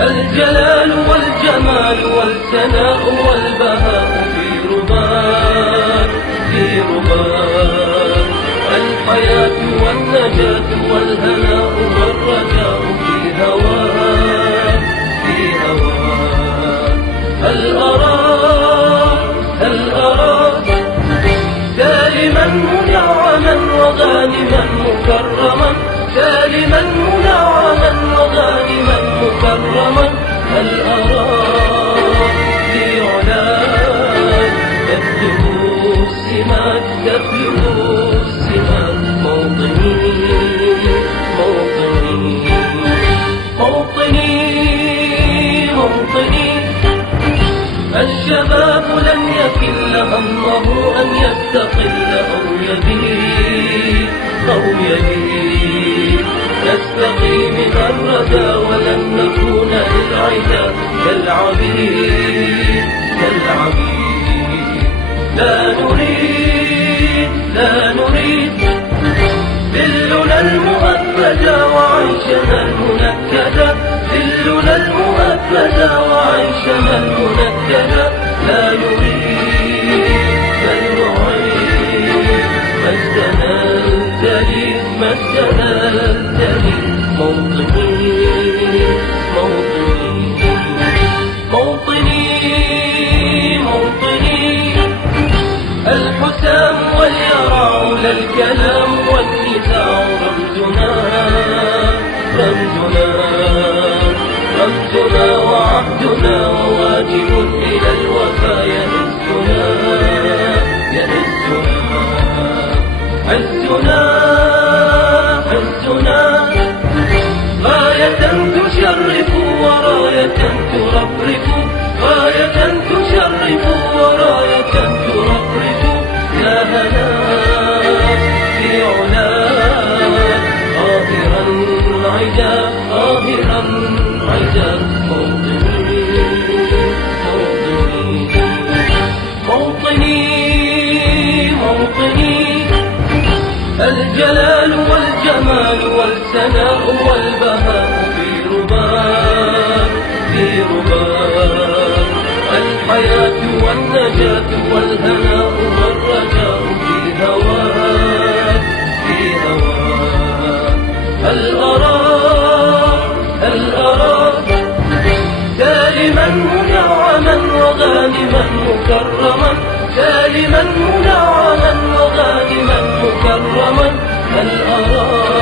الجلال والجمال والثناء والبهاء في رباك في رباك، الحياة والنجاة والهناء والرجاء في هواك في هواك. هل أراك سالما منعما وغانما مكرما، سالما منعما وغانما مكرما. هل أراك في علاك تبلغ السمات تبلغ السمات. موطني موطني موطني موطني، الشباب لن يكل همه أن يستقل أو يبيد، نستقي من الردى ولن نكون للعدا كالعبيد كالعبيد. لا نريد ذلنا المؤبدا وعيشنا المنكدا، ذلنا المؤبدا وعيشنا المنكدا. لا نريد بل نعيد مجدنا الجليل مجدنا الجليل. موطني موطني موطني موطني، الحسام واليرع لا الكلام والنزاع رمزنا رمزنا رمزنا وعهدنا وواجب إلى الوفا يهزنا يهزنا. عزنا عزنا غاية تشرف وراية ترفرف، غاية تشرف وراية ترفرف. يا هنا في علاك ظاهرا عجاب ظاهرا عجاب. موطني موطني موطني موطني، الجلال والجمال والثناء والبهاء في رباك في رباك، الحياة والنجاة والهناء والرجاء في هواك في هواك. هل أراك سالما منعما وغانما مكرما، سالما منعما وغانما مكرما. هل أراك